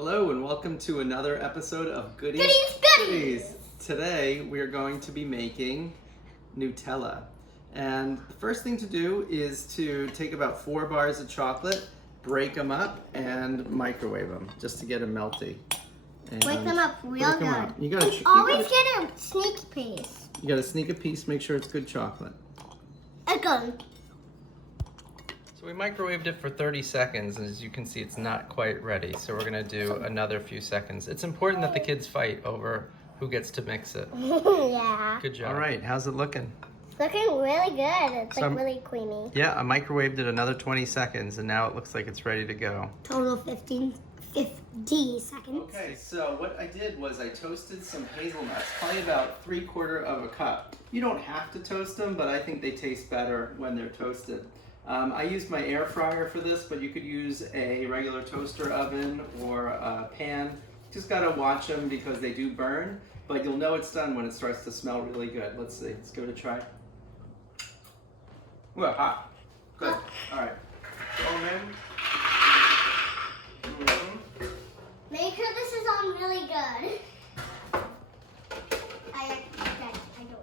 Hello and welcome to another episode of Goodies. Goodies! Today we are going to be making Nutella. And the first thing to do is to take about 4 bars of chocolate, break them up, and microwave them just to get them melty. And Break them up real good. You gotta, always get a sneak piece. You gotta sneak a piece, make sure it's good chocolate. It's good. So we microwaved it for 30 seconds, and as you can see, it's not quite ready. So we're gonna do another few seconds. It's important that the kids fight over who gets to mix it. Yeah. Good job. All right, how's it looking? Looking really good. It's like really creamy. Yeah, I microwaved it another 20 seconds, and now it looks like it's ready to go. Total 50 seconds. Okay, so what I did was I toasted some hazelnuts, probably about 3/4 of a cup. You don't have to toast them, but I think they taste better when they're toasted. I used my air fryer for this, but you could use a regular toaster oven or a pan. Just gotta watch them because they do burn, but you'll know it's done when it starts to smell really good. Let's see, let's give it a try. Well, hot. Good. All right. Throw them in. Make sure this is on really good. I don't.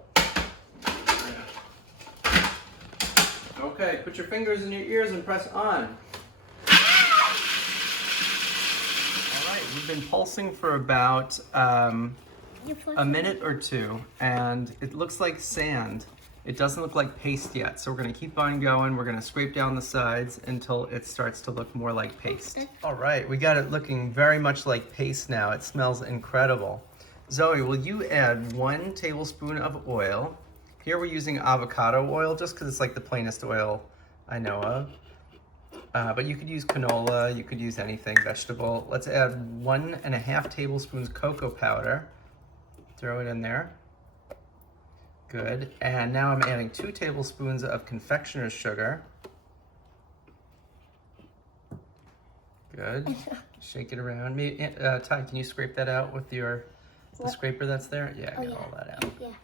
Okay, put your fingers in your ears and press on. All right, we've been pulsing for about a minute or two, and it looks like sand. It doesn't look like paste yet, so we're gonna keep on going. We're gonna scrape down the sides until it starts to look more like paste. All right, we got it looking very much like paste now. It smells incredible. Zoe, will you add 1 tablespoon of oil? Here we're using avocado oil just because it's like the plainest oil I know of. But you could use canola, you could use anything vegetable. Let's add 1.5 tablespoons cocoa powder. Throw it in there. Good. And now I'm adding 2 tablespoons of confectioner's sugar. Good. Shake it around. Ty, can you scrape that out with the scraper that's there? Yeah, get all that out. Yeah,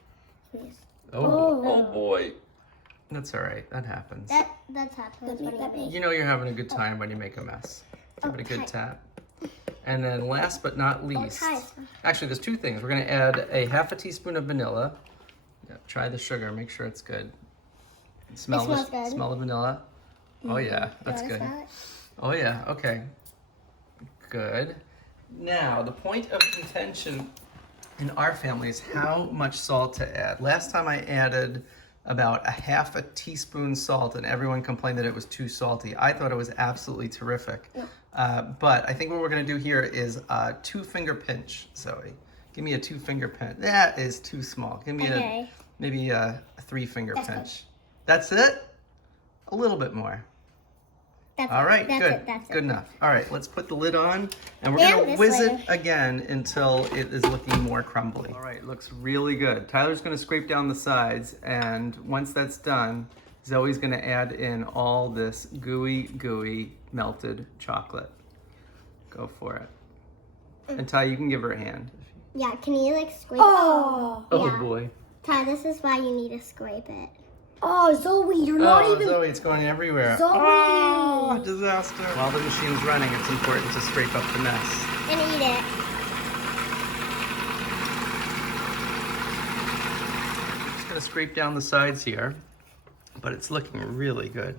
please. Oh boy. That's all right. That happens. That's happening. You know you're having a good time when you make a mess. Give it a good tap. And then last but not least, actually there's 2 things. We're going to add a 1/2 teaspoon of vanilla. Yeah, try the sugar, make sure it's good. Smell the vanilla. Oh yeah, that's good. Oh yeah, okay. Good. Now, the point of contention in our family is how much salt to add. Last time I added about 1/2 teaspoon salt and everyone complained that it was too salty. I thought it was absolutely terrific. But I think what we're gonna do here is a 2-finger pinch, Zoe. Give me a 2-finger pinch. That is too small. Give me maybe a 3-finger pinch. That's it? A little bit more. All right, good. Good enough. All right, let's put the lid on, and we're gonna whiz it again until it is looking more crumbly. All right, it looks really good. Tyler's gonna scrape down the sides, and once that's done, Zoe's gonna add in all this gooey melted chocolate. Go for it. And Ty, you can give her a hand. Yeah, can you like scrape it? Oh boy. Ty, this is why you need to scrape it. Oh, Zoe, you're not even... Zoe, it's going everywhere. Zoe! Oh, disaster. While the machine's running, it's important to scrape up the mess. And eat it. I'm just gonna scrape down the sides here, but it's looking really good.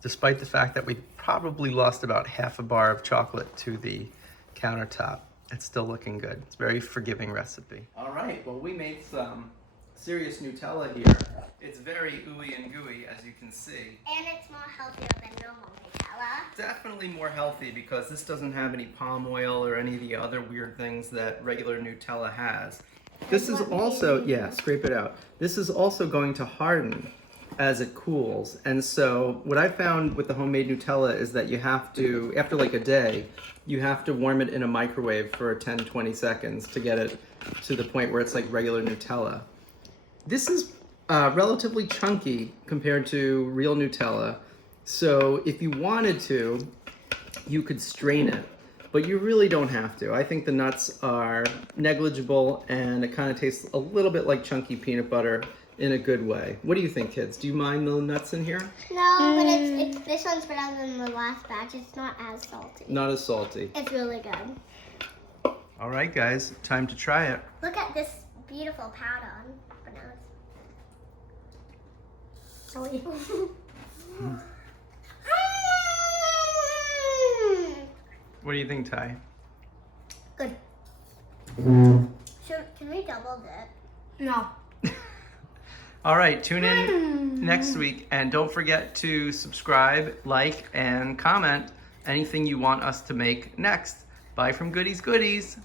Despite the fact that we probably lost about 1/2 bar of chocolate to the countertop, it's still looking good. It's a very forgiving recipe. All right, well, we made some serious Nutella here. It's very ooey and gooey, as you can see. And it's more healthier than normal Nutella. Definitely more healthy because this doesn't have any palm oil or any of the other weird things that regular Nutella has. This is also, scrape it out. This is also going to harden as it cools. And so what I found with the homemade Nutella is that you have to, after like a day, you have to warm it in a microwave for 10-20 seconds to get it to the point where it's like regular Nutella. This is relatively chunky compared to real Nutella. So if you wanted to, you could strain it, but you really don't have to. I think the nuts are negligible and it kind of tastes a little bit like chunky peanut butter in a good way. What do you think, kids? Do you mind the nuts in here? No, but it's this one's better than the last batch. It's not as salty. Not as salty. It's really good. All right, guys, time to try it. Look at this beautiful powder on bananas. What do you think, Ty? Good. Can we double dip? No. All right, tune in next week, and don't forget to subscribe, like, and comment anything you want us to make next. Bye from Goody's Goodies.